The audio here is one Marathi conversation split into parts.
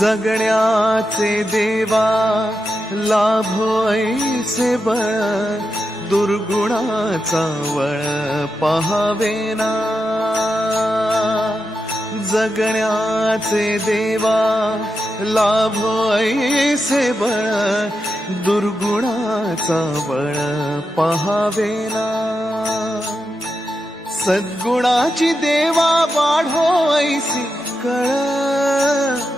जगण्याचे देवा लाभो ऐसे बळ, दुर्गुणाचा वळ पहावेना. जगण्याचे देवा लाभो ऐसे बळ, दुर्गुणाचा बळ पहावेना. सद्गुणाची देवा वाढो ऐसी कळ.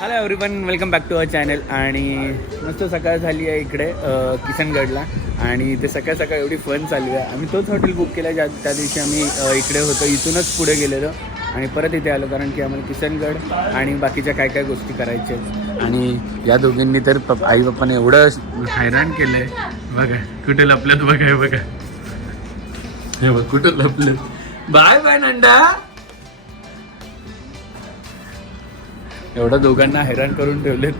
Hello everyone, welcome back to our channel. आणि मस्त सकाळ झाली आहे इकडे किशनगडला. आणि ते सकाळ सकाळ एवढी फन चालू आहे. आम्ही तोच हॉटेल बुक केला त्या दिवशी आम्ही इकडे होतो. इथूनच पुढे गेलेलो आणि परत इथे आलो, कारण की आम्हाला किशनगड आणि बाकीच्या काय काय गोष्टी करायच्या. आणि या दोघींनी तर आई बाप्पाने एवढं हैराण केलं आहे. बघा कुठे लपल्यात, बघा हे बघा, हे बघ कुठं लपलं. Bye bye Nanda. एवढं दोघांना हैराण करून ठेवलेत.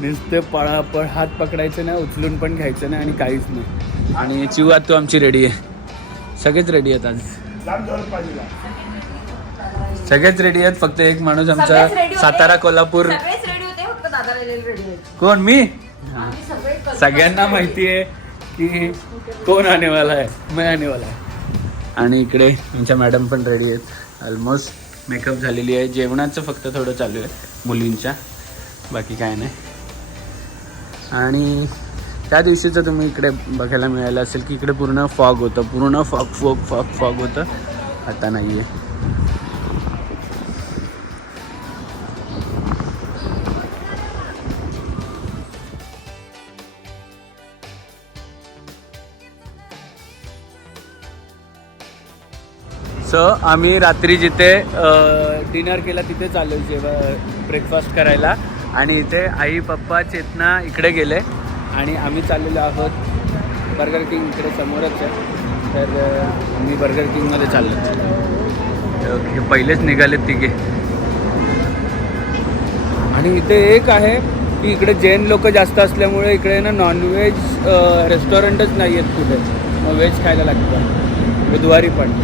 नुसते पळापळ, हात पकडायचं नाही, उचलून पण घ्यायचं नाही आणि काहीच नाही. आणि चिवा तू आमची रेडी आहे. सगळेच रेडी आहेत आज, सगळेच रेडी आहेत. फक्त एक माणूस आमचा सातारा कोल्हापूर. कोण? मी. सगळ्यांना माहिती आहे की कोण आनेवाला आहे, मैं आनेवाला आहे. आणि इकडे तुमच्या मॅडम पण रेडी आहेत. ऑलमोस्ट मेकअप झालेली आहे. जेवणाचं फक्त थोडं चालू आहे मुलींच्या, बाकी काय नाही. आणि त्या दिवशीचं तुम्ही इकडे बघायला मिळालं असेल की इकडे पूर्ण फॉग होतं, पूर्ण फॉग होतं. आता नाही आहे. सो आम्ही रात्री जिथे डिनर केला तिथे चाललो ब्रेकफास्ट करायला. आणि इथे आई पप्पा चेतना इकडे गेले आणि आम्ही चाललेलो आहोत बर्गर किंग. इकडे समोरच आहे, तर आम्ही बर्गर किंगमध्ये चाललो. हे पहिलेच निघालेत तिघे. आणि इथे एक आहे की इकडे जैन लोक जास्त असल्यामुळे इकडे ना नॉनव्हेज रेस्टॉरंटच नाही आहेत कुठे, मग व्हेज खायला लागतं बुधवारी पण.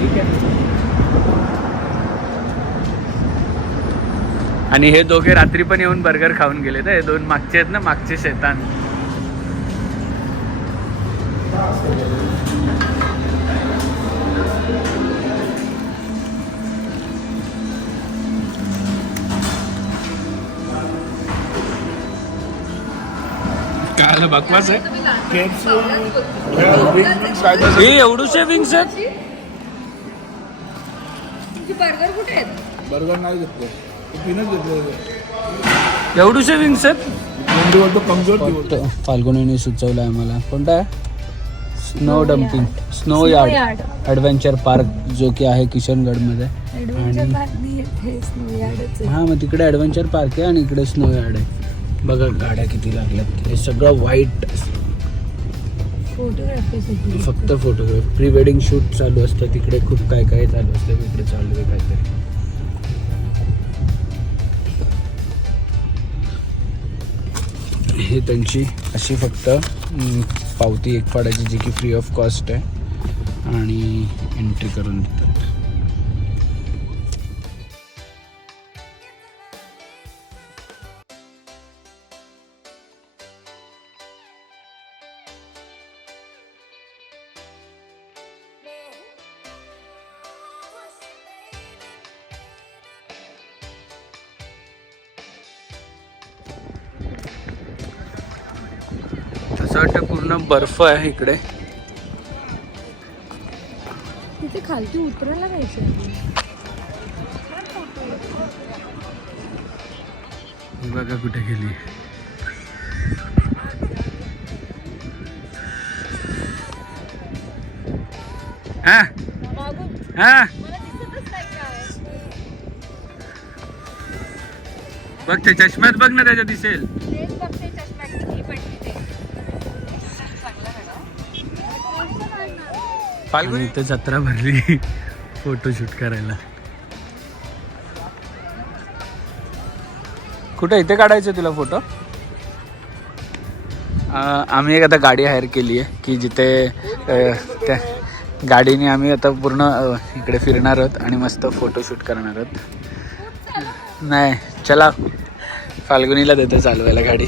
ठीक आहे. आणि हे दोघे रात्री पण येऊन बर्गर खाऊन गेले. तर हे दोन मागचे आहेत ना, मागचे शैतान. काय बकवास आहे. हे एवढूशे विंग्स आहेत. बर्गर कुठे आहेत? बर्गर नाही घेतलं, तीनच घेतलं. एवढूशे विंग्स आहेत. फाल्गुनीने सुचवलं आहे मला. कोणता आहे? Snow dumping, snow yard adventure park, जो की आहे किशनगडमध्ये. हां, मग तिकडे ॲडव्हेंचर पार्क आहे आणि इकडे स्नो यार्ड आहे. बघा गाड्या किती लागल्यात. हे सगळं व्हाईट, फक्त फोटोग्राफ. प्री वेडिंग शूट चालू असतं तिकडे. खूप काय काय चालू असतं इकडे. चालू आहे काहीतरी. हे त्यांची अशी फक्त पावती एक पाडायची, जी की फ्री ऑफ कॉस्ट आहे, आणि एंट्री करून देतात. असं वाटतं पूर्ण बर्फ आहे इकडे. तिथे खालती उतरायला जायचं. बघा कुठे गेली. हा हा, बघ ते चष्म्यात बघ ना, त्याच्या दिसेल. फाल्गुनी इथं जत्रा भरली फोटोशूट करायला. कुठे इथे काढायचं तुला फोटो? आम्ही एक आता गाडी हायर केली आहे की जिथे त्या गाडीने आम्ही आता पूर्ण इकडे फिरणार आहोत आणि मस्त फोटोशूट करणार आहोत. नाही चला फाल्गुनीला देतो चालवायला गाडी.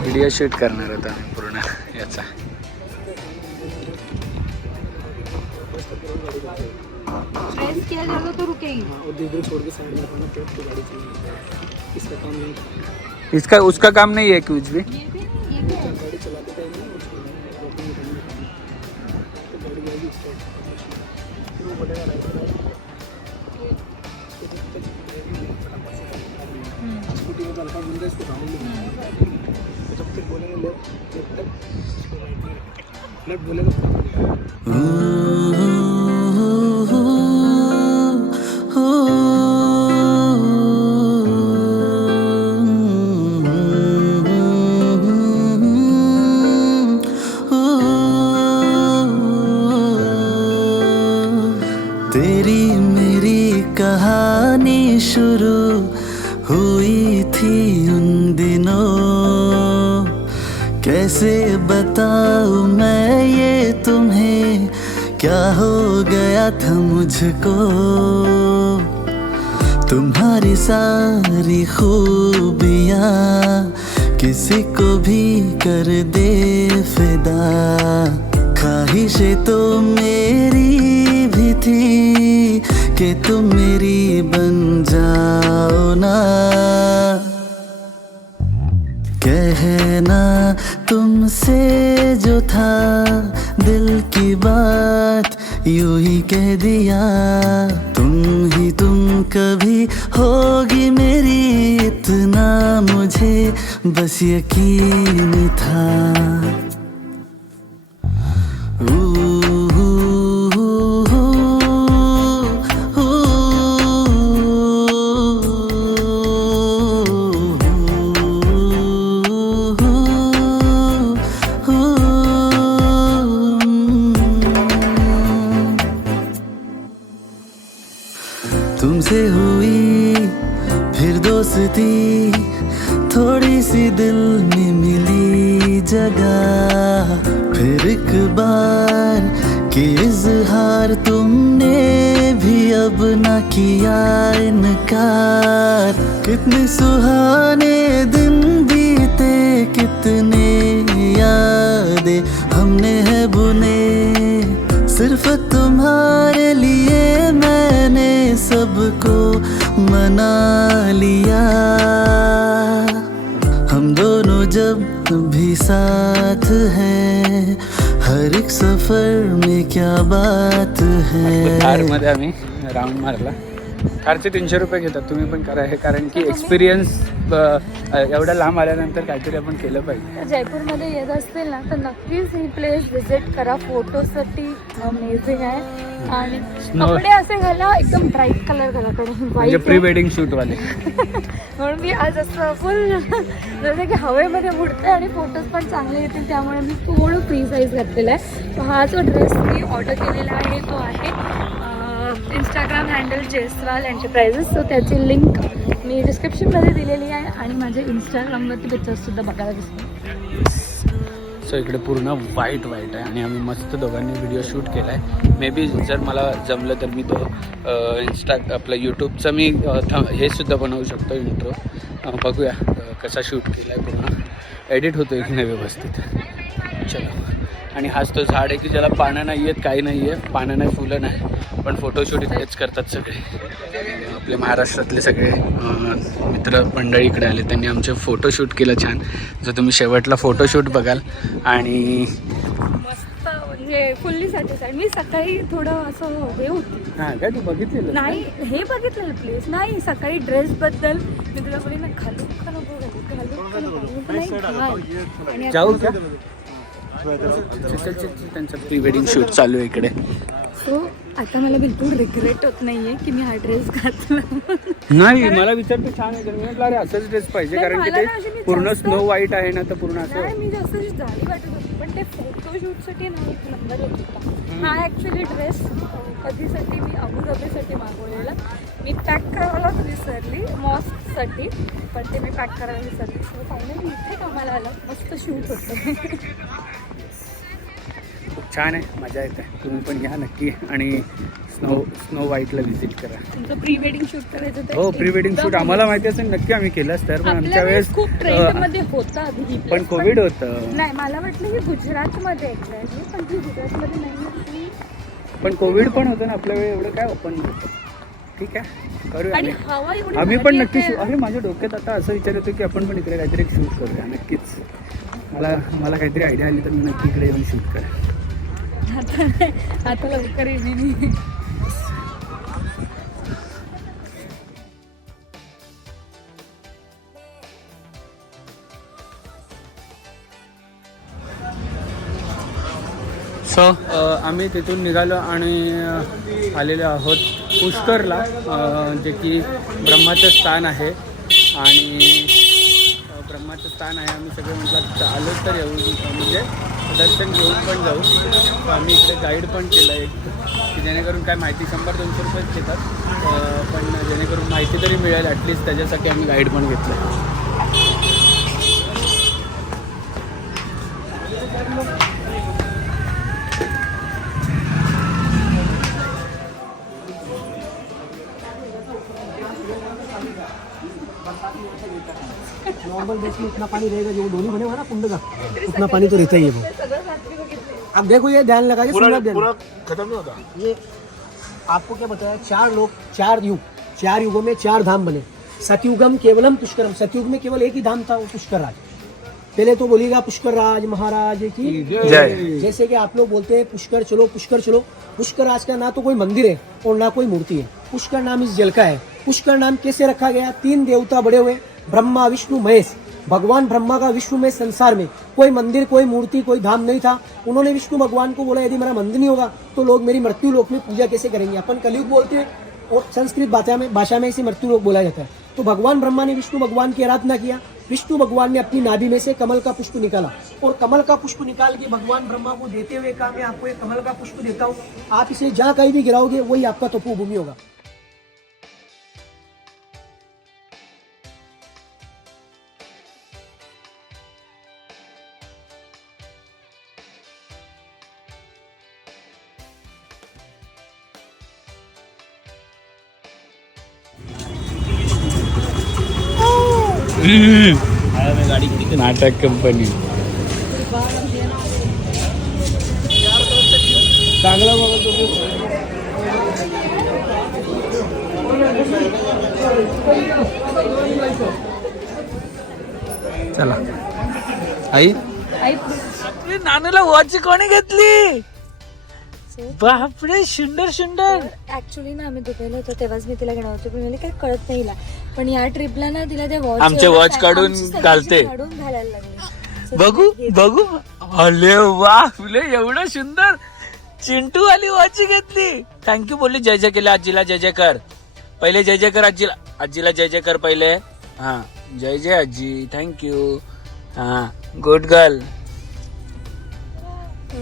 व्हिडिओ शूट करणार होता आम्ही पूर्ण याचा. प्रेस किया जाएगा तो रुकेगी. इसका उसका काम नहीं है कुछ भी. ये भी नहीं, ये क्या है? तेरी मेरी कहानी शुरू हुई थी उन दिनों, कैसे बताऊं मैं ये तुम्हें, क्या हो गया था मुझको. तुम्हारी सारी खूबियाँ किसी को भी कर दे फिदा, ख्वाहिशें तो मेरी भी थी कि तुम मेरी बन जाओ ना. कहना तुमसे जो था दिल की बात यूं ही कह दिया. तुम कभी होगी मेरी, इतना मुझे बस यकीन था. तुमसे हुई फिर दोस्ती, थोड़ी सी दिल में मिली जगह, फिर एक बार कि इजहार तुमने भी अब ना किया इनकार. कितने सुहाने दिन बीते, कितने यादें हमने है बुने, सिर्फ तुम्हारे लिए मैंने सबको मना लिया. हम दोनों जब भी साथ हैं, हर एक सफर में क्या बात है. कारमध्ये आम्ही राऊंड मारला. कारचे 300 रुपये घेतात, तुम्ही पण करा हे, कारण की एक्सपिरियन्स एवढ्या लांब आल्यानंतर काहीतरी आपण केलं पाहिजे. तर जयपूरमध्ये येत असतील ना तर नक्कीच ही प्लेस व्हिजिट करा. फोटोसाठी अमेझिंग आहे. आणि कपडे असे घाला एकदम ब्राईट कलर घाला, म्हणजे प्री वेडिंग शूट वाले. म्हणून मी आज असं फुल जसं की हवेमध्ये उडते आणि फोटोज पण चांगले येतील, त्यामुळे मी थोडं फ्री साईज घातलेला आहे. तो हा जो ड्रेस मी ऑर्डर केलेला आहे तो आहे Instagram handle Jaiswal enterprises. So त्याची लिंक मी डिस्क्रिप्शनमध्ये दिलेली आहे आणि माझ्या इंस्टाग्रामवरती पिक्चर्ससुद्धा बघायला दिसतील. सो इकडे पूर्ण व्हाईट आहे आणि आम्ही मस्त दोघांनी व्हिडिओ शूट केला आहे. मे बी जर मला जमलं तर मी तो आपलं यूट्यूबचा मी हे सुद्धा बनवू शकतो इंट्रो. बघूया कसा शूट केला आहे, पूर्ण एडिट होतो एक नाही व्यवस्थित. चलो. आणि हाच तो झाड आहे की ज्याला पानं नाही आहेत, काही नाही आहे, पानं नाही, फुलं नाही, पण फोटोशूट इकडेच करतात सगळे. आपले महाराष्ट्रातले सगळे मित्र मंडळी इकडे आले, त्यांनी आमचे फोटोशूट केलं छान, जो तुम्ही शेवटला फोटोशूट बघाल. आणि मस्त म्हणजे फुल्ली सॅटिस्फाईड. मी सकाळी थोडं असं हे होती. हां काय तू बघितलेलं नाही हे बघितलेलं प्लेस नाही. सकाळी ड्रेसबद्दल मी तुला बोलली ना घालू का नको घालू. जाऊ का? त्यांचं प्री वेडिंग शूट चालू आहे इकडे. सो आता मला बिलकुल रिग्रेट होत नाहीये की मी हा ड्रेस घातला. नाही, मला विचारतो छान आहे, मी म्हटलं अरे असंच ड्रेस पाहिजे, कारण की ते पूर्ण स्नो व्हाईट आहे ना, तर पूर्ण असं. मी जास्त झाली वाटत होती, पण ते फोटोशूटसाठी नाही नंबर होत होता. हा ॲक्च्युली ड्रेस कधीसाठी मी अबुधाबीसाठी मागवलेला. मी पॅक करायला विसरली मॉस्कसाठी, पण ते मी पॅक करायला विसरली. सो फायनली इथे कामाला आलं. मस्त शूट होतं. छान आहे, मजा येते. तुम्ही पण या नक्की आणि स्नो व्हाईटला व्हिजिट करा. तुमचं प्री वेडिंग शूट करायचं तर हो, प्री वेडिंग शूट आम्हाला माहिती असेल नक्की आम्ही केलंच तर, पण आमच्या वेळेस खूप ट्रेंडमध्ये होतं आधी. पण कोविड होतं. नाही, मला वाटलं की गुजरातमध्ये एक्झॅक्टली, पण ती गुजरातमध्ये नाही होती. पण कोविड पण होतं ना आपल्या वेळी, एवढं काय ओपन नव्हतं. ठीक आहे, करूया आणि आम्ही. हवा एवढी आम्ही पण भारी नक्की येते. अरे माझ्या डोक्यात आता असं विचार येतो की आपण पण इकडे काहीतरी एक शूट करूया नक्कीच. मला काहीतरी आयडिया आली तर मी नक्की इकडे येऊन शूट करेन. आता लवकर येईन मी. सो आम्ही तिथून निघालो आणि आलेलो आहोत पुष्करला, जे की ब्रह्माचं स्थान आहे. आणि ब्रह्माचं स्थान आहे, आम्ही सगळे म्हटलं आलो तर येऊ, म्हणजे दर्शन घेऊन पण जाऊ. तर आम्ही इकडे गाईड पण केलं एक, की जेणेकरून काय माहिती 100-200 रुपयेच घेतात, पण जेणेकरून माहिती तरी मिळेल ॲटलिस्ट, त्याच्यासाठी आम्ही गाईड पण घेतलं. नॉर्मल बेस में इतना पानी रहेगा जो दोनों बने हुआ ना कुंड का, उतना पानी तो रहता ही है वो. अब देखो ये ध्यान लगा के सुनना, पूरा खत्म नहीं होता ये. आपको क्या बताया, 4 लोग 4 युगों में 4 धाम बने. सतयुगम केवलम पुष्करम, सतयुग में केवल एक ही धाम था, वो पुष्कर राज. पहले तो बोलिएगा पुष्कर राज महाराज की जय. जैसे कि आप लोग बोलते हैं पुष्कर चलो पुष्कर चलो. पुष्कर राज का ना तो कोई मंदिर है और ना कोई मूर्ति है. पुष्कर नाम इस जल का है. पुष्कर नाम कैसे रखा गया, 3 देवता बड़े हुए, ब्रह्मा विष्णु महेश. भगवान ब्रह्मा का विश्व में संसार में कोई मंदिर कोई मूर्ति कोई धाम नहीं था. उन्होंने विष्णु भगवान को बोला यदि मेरा मंदिर नहीं होगा तो लोग मेरी मृत्यु लोक में पूजा कैसे करेंगे. अपन कलयुग बोलते हैं और संस्कृत भाषा में इसे मृत्यु लोक बोला जाता है. तो भगवान ब्रह्मा ने विष्णु भगवान की आराधना किया. विष्णु भगवान ने अपनी नाभि में से कमल का पुष्प निकाला और कमल का पुष्प निकाल के भगवान ब्रह्मा को देते हुए कहा मैं आपको एक कमल का पुष्प देता हूँ, आप इसे जहाँ कहीं भी गिराओगे वही आपका तपोभूमि होगा. नाटक कंपनी चांगला चला. आई नानूला वॉच कोणी घेतली, बापरे सुंदर सुंदर. ऍक्च्युली ना आम्ही दुबईला होतो तेव्हाच मी तिला घेणार होतो, पण मला काही कळत नाही हिला. पण या ट्रिपला ना तिला ते वॉच आमचे वॉच काढून घालते. घालायला लागले. बघू बघू, अरे वा फुले एवढं सुंदर. चिंटू वाली वॉच घेतली. थँक्यू बोलली, जय जय केलं आजीला, जय जय कर पहिले, जय जय कर आजीला, आजीला जय जय कर पहिले. हा जय जय आजी, थँक्यू. हा गुड गर्ल.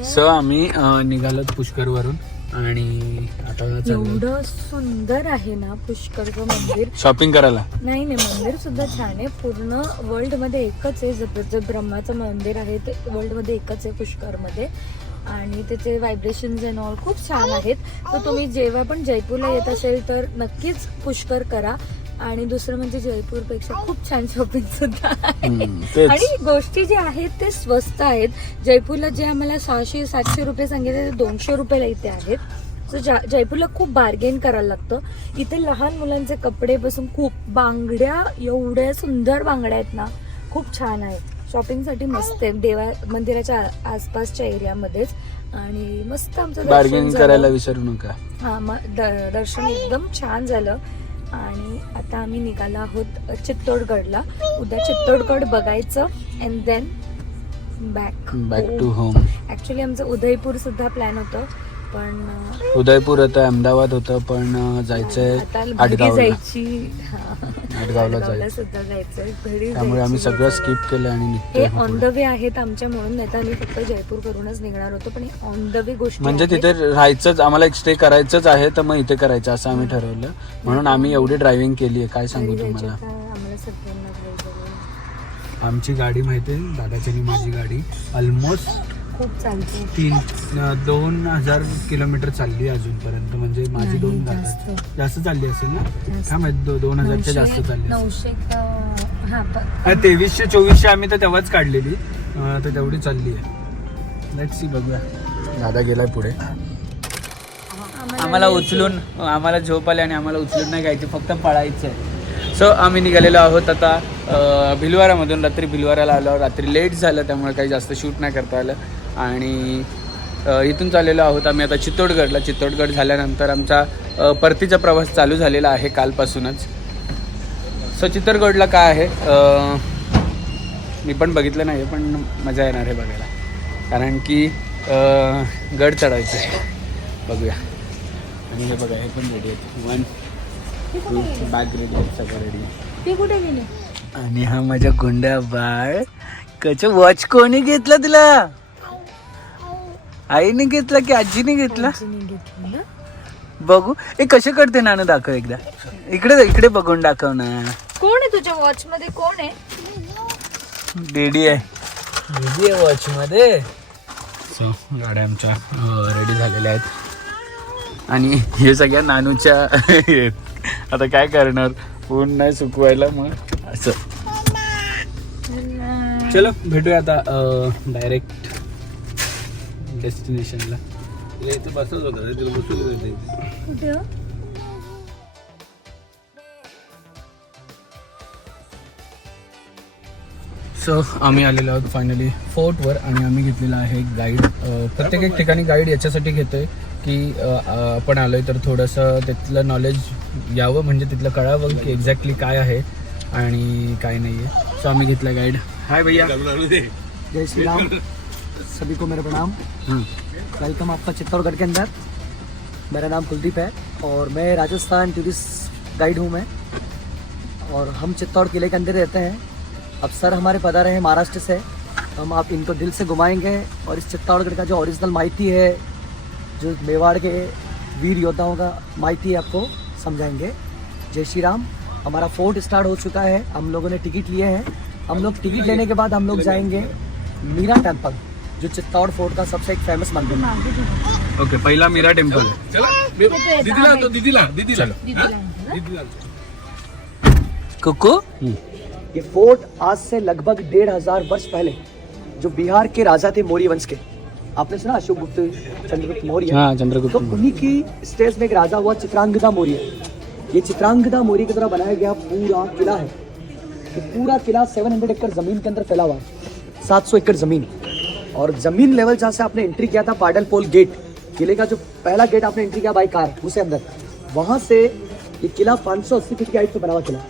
सो आम्ही निघालो पुष्कर वरून आणि आता एवढं सुंदर आहे ना पुष्करचं मंदिर. शॉपिंग करायला. नाही मंदिर सुद्धा छान आहे. पूर्ण वर्ल्ड मध्ये एकच आहे, जे ब्रह्माचं मंदिर आहे ते वर्ल्ड मध्ये एकच आहे पुष्कर मध्ये. आणि त्याचे व्हायब्रेशन्स अँड ऑल खूप छान आहेत. तर तुम्ही जेव्हा पण जयपूरला येत असेल तर नक्कीच पुष्कर करा. आणि दुसरं म्हणजे जयपूरपेक्षा खूप छान शॉपिंग सुद्धा आहे. आणि गोष्टी जे आहेत ते स्वस्त आहेत. जयपूरला जे आम्हाला 600-700 रुपये सांगितले ते 200 रुपयाला इथे आहेत. सो जयपूरला खूप बार्गेन करायला लागतं. इथे लहान मुलांचे कपडे पासून खूप बांगड्या, एवढ्या सुंदर बांगड्या आहेत ना, खूप छान आहेत. शॉपिंगसाठी मस्त आहे देवा मंदिराच्या आसपासच्या एरियामध्येच. आणि मस्त आमचं बार्गेन करायला विसरू नका. हा दर्शन एकदम छान झालं. आणि आता आम्ही निघालो आहोत चित्तोडगडला. उद्या चित्तोडगड बघायचं and then back to home. Actually आमचं उदयपूर सुद्धा प्लॅन होतं, पण उदयपूर होतं, अहमदाबाद होतं, पण जायचंय आटगावला सुद्धा जायचंय. त्यामुळे आम्ही सगळं स्किप केलं आणि हे ऑन द वे आहेत आमच्या, म्हणून नाही तर आम्ही फक्त जयपूर करूनच निघणार होतो. पण हे ऑन द वे गोष्टी म्हणजे तिथे राहायचंच, आम्हाला एक स्टे करायचंच आहे, तर मग इथे करायचं असं आम्ही ठरवलं. म्हणून आम्ही एवढी ड्रायव्हिंग केली आहे, काय सांगू तुम्हाला. आम्हाला सगळ्यांना आमची गाडी माहिती आहे, दादाची आणि माझी गाडी ऑलमोस्ट खूप चालते. 2,000 किलोमीटर चालली अजूनपर्यंत, म्हणजे माझी नाही, 2 जास्त. जास्त चालली असेल ना. जास्त. काय माहिती 2,000च्या जास्त चालली 900 हा 2300-2400 आम्ही तर तेव्हाच काढलेली, तर तेवढी चालली आहे. लेट्स सी, बघूया. दादा गेलाय पुढे. आम्हाला उचलून, आम्हाला झोप आली आणि आम्हाला उचलून नाही घ्यायची, फक्त पळायचं आहे. सो आम्ही निघालेलो आहोत आता भिलवारामधून. रात्री भिलवाराला आलो, रात्री लेट झालं त्यामुळे काही जास्त शूट नाही करता आलं. आणि इथून चाललेलो आहोत आम्ही आता चित्तोडगडला. चित्तोडगड झाल्यानंतर आमचा परतीचा प्रवास चालू झालेला आहे कालपासूनच. सो चित्तोडगडला काय आहे मी पण बघितलं नाही, पण मजा येणार आहे बघायला, कारण की गड चढायचं आहे. बघूया. आणि हे बघा, हे पण रेडी आहेत. 1 2 बॅग रेडी आहेत, सगळं रेडी आहे. ती कुठे गेली? आणि हा माझा गुंडा बाळ. कच वॉच कोणी घेतला तुला? आईने घेतला की आजीने घेतला? बघू. ए कसे करते नाणं, दाखव एकदा. इकडे इकडे बघून दाखव ना. कोण आहे तुझ्या वॉच मध्ये? कोण आहे? डेडी आहे. डेडी आहे वॉच मध्ये. सो गाड्या आमच्या रेडी झालेल्या आहेत. आणि हे सगळ्या नानूच्या आता काय करणार, ऊन नाही सुकवायला, मग असं. चलो भेटूया आता डायरेक्ट डेस्टिनेशनला. इथं बसत होतं, तिला बसू दे. कुठे? सो आम्ही आलेलो आहोत फायनली फोर्टवर. आणि आम्ही घेतलेला आहे गाईड. प्रत्येक एक ठिकाणी गाईड याच्यासाठी घेतोय की आपण आलो आहे तर थोडंसं तिथलं नॉलेज यावं, म्हणजे तिथलं कळावं की एक्झॅक्टली काय आहे आणि काय नाही आहे. सो आम्ही घेतला गाईड. हाय भैया. जय श्री राम, सभी को मेरा प्रणाम. वेलकम आपका चित्तौड़गढ़ के अंदर. मेरा नाम कुलदीप है और मैं राजस्थान टूरिस्ट गाइड हूँ मैं, और हम चित्तौड़ किले के अंदर रहते हैं. अब सर हमारे पधारे हैं महाराष्ट्र से. हम आप इनको दिल से घुमाएंगे और इस चित्तौड़गढ़ का जो ओरिजिनल माहिती है, जो मेवाड़ के वीर योद्धाओं का माहिती है, आपको समझाएंगे. जय श्री राम. हमारा फोर्ट स्टार्ट हो चुका है. हम लोगों ने टिकट लिए हैं. हम लोग टिकट लेने के बाद हम लोग जाएंगे मीरा टेम्पल, जो चित्तौड़ फोर्ट का सबसे एक फेमस मंदिर है. ओके, पहिला मीरा टेम्पल आहे. कुकू. ये फोर्ट आज से लगभग 1500 वर्ष पहले जो बिहार के राजा थे मौर्य वंश के, आपने सुना अशोक गुप्त, चंद्रगुप्त मौर्य. हाँ, चंद्रगुप्त. तो उन्हीं की स्टेज में एक राजा हुआ चित्रांगदा मौर्य. ये चित्रांगदा मौर्य की तरह बनाया गया पूरा किला है. ये पूरा किला 700 एकड़ जमीन के अंदर फैला हुआ है. 700 एकड़ जमीन. और जमीन लेवल जहाँ से आपने एंट्री किया था, पाडल पोल गेट, किले का जो पहला गेट आपने एंट्री किया बाई कार, उसे अंदर, वहाँ से ये किला 580 फीट की हाइट पे बना हुआ किला.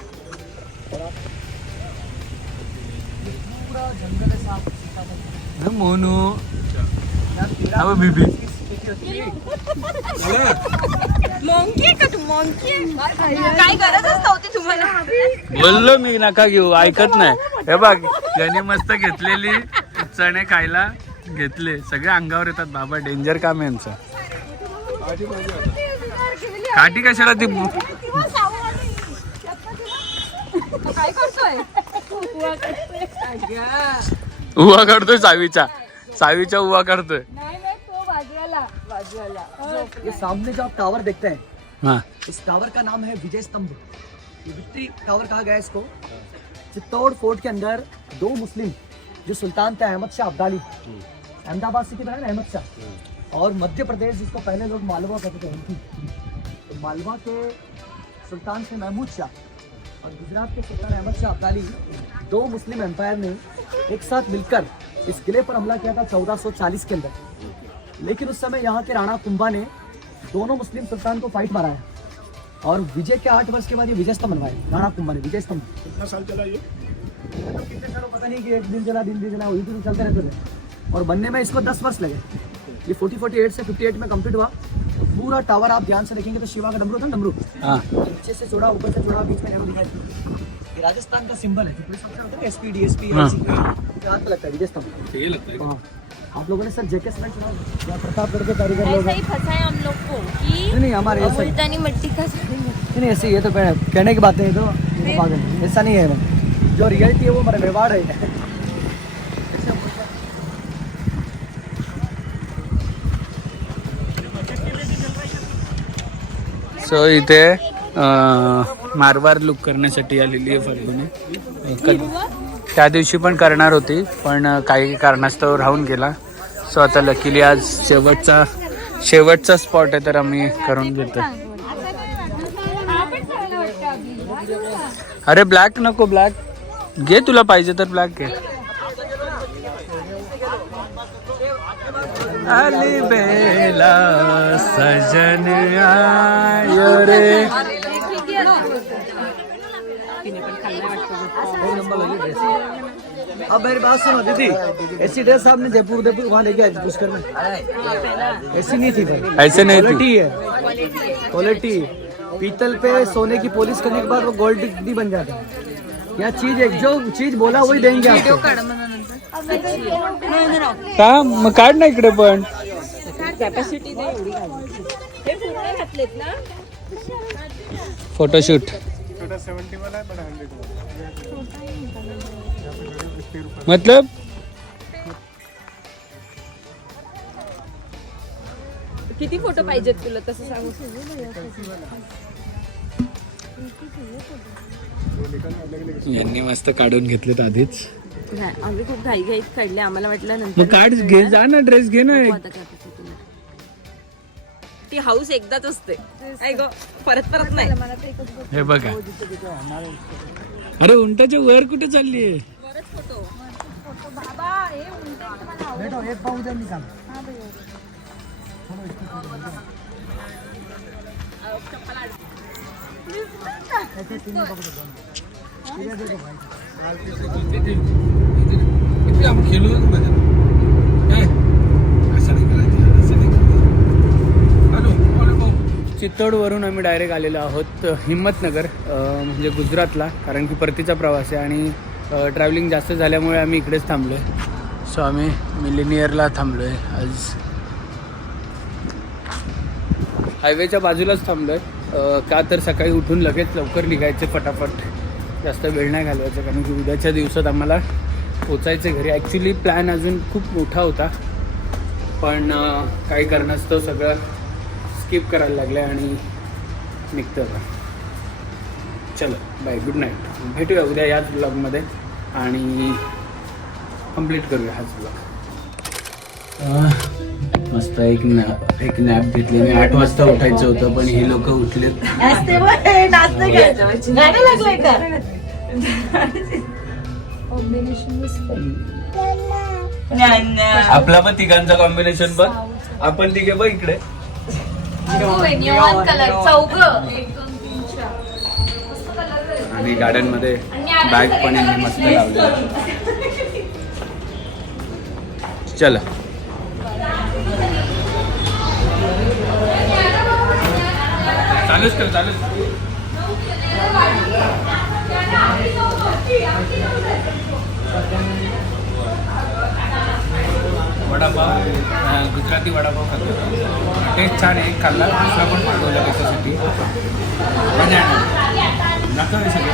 मोनू. अब बीबी मॉन्की का? तू मॉन्की काय गरजच नव्हती तुम्हाला. बोललो मी, नका घेऊ, ऐकत नाही. हे बघ, त्याने मस्त घेतलेली चणे खायला घेतले, सगळे अंगावर येतात. बाबा डेंजर काम आहे यांचं. काठी कशाला ती? काय करतोय? उवा काढतोय सावीच्या उवा काढतोय. नाही नाही, तो बाजूला. ये सामने जो आप टावर देखते हैं, हाँ, इस टावर का नाम है विजय स्तंभ. ये विक्ट्री टावर कहा गया है इसको. चित्तौड़ फोर्ट के अंदर 2 मुस्लिम जो सुल्तान थे, अहमद शाह अब्दाली, अहमदाबाद से किधर है ना, अहमद शाह, और मध्य प्रदेश जिसको पहले लोग मालवा कहते थे, तो मालवा के सुल्तान थे महमूद शाह और गुजरात के सुल्तान अहमद शाह अब्दाली. 2 मुस्लिम एम्पायर ने एक साथ मिलकर इस किले पर हमला किया था 1440 के अंदर. लेकिन उस समय यहाँ के राणा कुंभा ने दोनों मुस्लिम सुल्तान को फाइट मारा है, और विजय के 8 वर्ष के बाद ये विजय स्तंभ बनवाए राणा कुंभा ने. विजय स्तंभ कितना साल चला ये? कितने सालों पता नहीं कि एक दिन चला, दिन चला, वही दिन चलते रहते थे. और बनने में इसको 10 वर्ष लगे. ये 48 से 58 में कंप्लीट हुआ. तो पूरा टावर आप ध्यान से देखेंगे तो शिवा का डमरू था, डमरू नीचे से चौड़ा, ऊपर से चौड़ा, बीच में एरो दिखाई देता है. ये राजस्थान का सिंबल है. पुलिस अफसर होते हैं, एसपी, डीएसपी, हाथ पे लगता है विजय स्तंभ. ये लगता है. हाँ, आप लोगों ने सर जेके सीमेंट सुना होगा? प्रतापगढ़ के कारीगर लोग. ऐसा ही फंसा है हम लोग को कि नहीं हमारे ऐसा ही. मुल्तानी मिट्टी का नहीं ऐसे ही है, तो कहने की बातें हैं, तो पागल है. ऐसा नहीं है, जो रियलिटी है वो मेरा व्यवहार है. सो इथे मारवार लुक करण्यासाठी आलेली आहे फल्गुनी. त्या दिवशी पण करणार होती पण काही कारणास्तव राहून गेला. सो आता लकीली आज शेवटचा स्पॉट आहे तर आम्ही करून घेतो. अरे ब्लॅक नको, ब्लॅक घे तुला पाहिजे तर ब्लॅक घे. आली बेला सजन आयो रे. अब मेरी बात सुनो दीदी, ऐसी ड्रेस आपने जयपुर उदयपुर वहाँ लेके आए पुष्कर में, ऐसी नहीं थी भाई, ऐसे नहीं थी. क्वालिटी है, क्वालिटी. पीतल पे सोने की पॉलिश करने के बाद वो गोल्ड नहीं बन जाता. यहाँ चीज एक जो चीज बोला वही देंगे आपको. का मग काढ ना इकडे पण. फोटोशूट मतलब किती फोटो पाहिजेत तुला तसं सांगू. यांनी मस्त काढून घेतलेत आधीच. आम्ही खूप घाई काढले. आम्हाला वाटलं मग नंतर काढ, घे जा ना ड्रेस घे ना. ती हाऊस एकदाच असते, परत नाही. हे बघा, अरे उंटाच्या वर कुठे चालली आहे. एक पाव उधर निकाल. चित्तोडवरून आम्ही डायरेक्ट आलेलो आहोत हिम्मतनगर, म्हणजे गुजरातला, कारण की परतीचा प्रवास आहे आणि ट्रॅव्हलिंग जास्त झाल्यामुळे आम्ही इकडेच थांबलो आहे. सो आम्ही मिलेनियरला थांबलो आहे आज. हायवेच्या बाजूलाच थांबलो आहे, का तर सकाळी उठून लगेच लवकर निघायचे फटाफट, जास्त वेळ नाही घालवायचा, कारण की उद्याच्या दिवसात आम्हाला पोचायचे घरी. ॲक्च्युली प्लॅन अजून खूप मोठा होता पण काही कारणास्तव सगळं स्किप करायला लागलं आणि निघतं का. चलो बाय, गुड नाईट. भेटूया उद्या याच ब्लॉगमध्ये आणि कंप्लीट करूया हाच ब्लॉग. मस्त एक नॅप घेतली. मी 8 वाजता उठायचं होतं पण हे लोक उठलेत. आपला पण तिघांचा कॉम्बिनेशन बघ. आपण तिघे बघ इकडे. आणि गार्डन मध्ये बॅग पण यांनी मस्त लावली. चला चालूच कर, चालूच. वडापाव, गुजराती वडापाव खातो. टेस्ट छान आहे, खाल्ला. दुसरा पण मागवला त्याच्यासाठी. नको हे सगळं.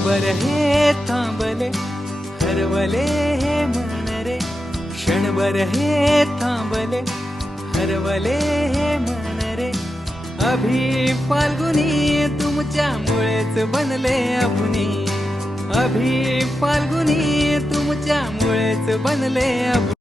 क्षणभर हे थांबले हरवले हे मन रे क्षणभर हे थांबले हरवले हे मन रे अभि फाल्गुनी तुमच्यामुळेच बनले अभुनी अभि फाल्गुनी तुमच्यामुळेच बनले अभुनी